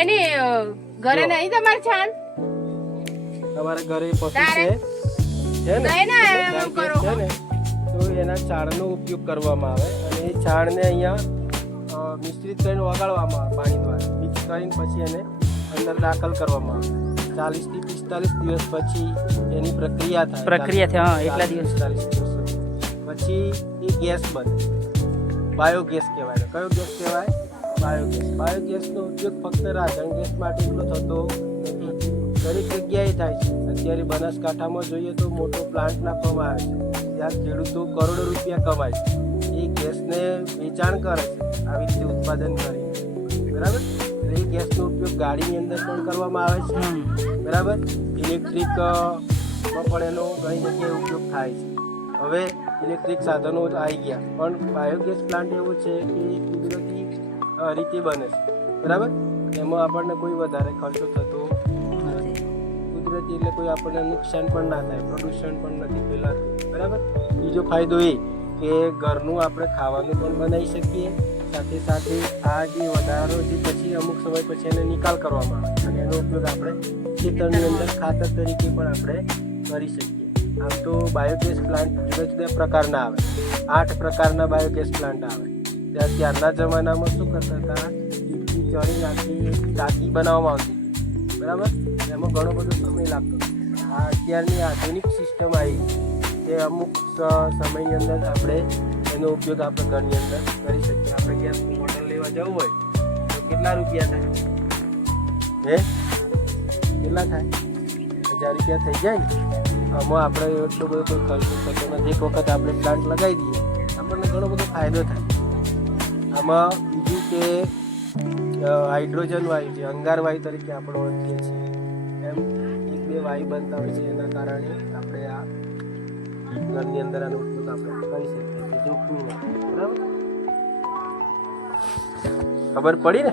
એની ઘરે નહીં તમારે છાણ? તમારા ઘરે પશુ છે ને છે ને તો એના છાણનો ઉપયોગ કરવામાં આવે અને એ છાણને અહીંયા મિશ્રિત કરીને ઓગાળવામાં આવે પાણી દ્વારા મિક્સ કરીને પછી એને અંદર દાખલ કરવામાં આવે 40 થી 45 દિવસ પછી એની પ્રક્રિયા થાય હા એટલા દિવસ 40 દિવસ પછી એ ગેસ બને બાયોગેસ કહેવાય. કયો ગેસ કહેવાય? બાયોગેસ. બાયોગેસનો ઉપયોગ ફક્ત રાંધણ ગેસ માટે એટલો થતો નથી, દરેક જગ્યાએ થાય છે. અત્યારે બનાસકાંઠામાં જોઈએ તો મોટો પ્લાન્ટ નાખવામાં આવે છે ત્યાં ખેડૂતો કરોડો રૂપિયા કમાય છે. એ ગેસને વેચાણ કરે છે આવી રીતે ઉત્પાદન કરીને, બરાબર. એટલે એ ગેસનો ઉપયોગ ગાડીની અંદર પણ કરવામાં આવે છે, બરાબર. ઇલેક્ટ્રિકમાં પણ એનો ઘણી જગ્યાએ ઉપયોગ થાય છે. હવે ઇલેક્ટ્રિક સાધનો આવી ગયા પણ બાયોગેસ પ્લાન્ટ એવો છે કે એ કુદરતી રીતે બને છે, બરાબર. એમાં આપણને કોઈ વધારે ખર્ચો થતો નથી. કુદરતી એટલે કોઈ આપણને નુકસાન પણ ના થાય, પ્રદૂષણ પણ નથી ફેલાતું, બરાબર. બીજો ફાયદો એ કે ઘરનું આપણે ખાવાનું પણ બનાવી શકીએ, સાથે સાથે આ જે વધારો જે પછી અમુક સમય પછી એને નિકાલ કરવામાં આવે અને એનો ઉપયોગ આપણે ખેતરની અંદર ખાતર તરીકે પણ આપણે કરી શકીએ. આમ તો બાયોગેસ પ્લાન્ટ જુદા જુદા પ્રકારના આવે, 8 પ્રકારના બાયોગેસ પ્લાન્ટ આવે. ત્યારના જમાનામાં શું કરતા હતા, ઈંટની ચણી નાખી ટાંકી બનાવવામાં આવતી, બરાબર. એમાં ઘણો બધો સમય લાગતો. આ અત્યારની આધુનિક સિસ્ટમ આવી કે અમુક સમયની અંદર આપણે એનો ઉપયોગ આપણે ઘરની અંદર કરી શકીએ. આપણે ગેસનું બોટલ લેવા જવું હોય તો કેટલા રૂપિયા થાય? કેટલા થાય? 1000 રૂપિયા થઈ જાય ને. આમાં આપણે એટલો બધો કોઈ ખર્ચો થતો નથી. એક વખત આપણે પ્લાન્ટ લગાવી દઈએ આપણને ઘણો બધો ફાયદો થાય. આમાં બીજું કે હાઇડ્રોજન વાયુ છે, અંગાર વાયુ તરીકે આપણે ઓળખીએ છીએ, એમ 1-2 વાયુ બનતા હોય છે. એના કારણે આપણે આ ઘરની અંદર આનો ઉપયોગ આપણે કરી શકીએ, જોખમી નથી, બરાબર. ખબર પડી ને?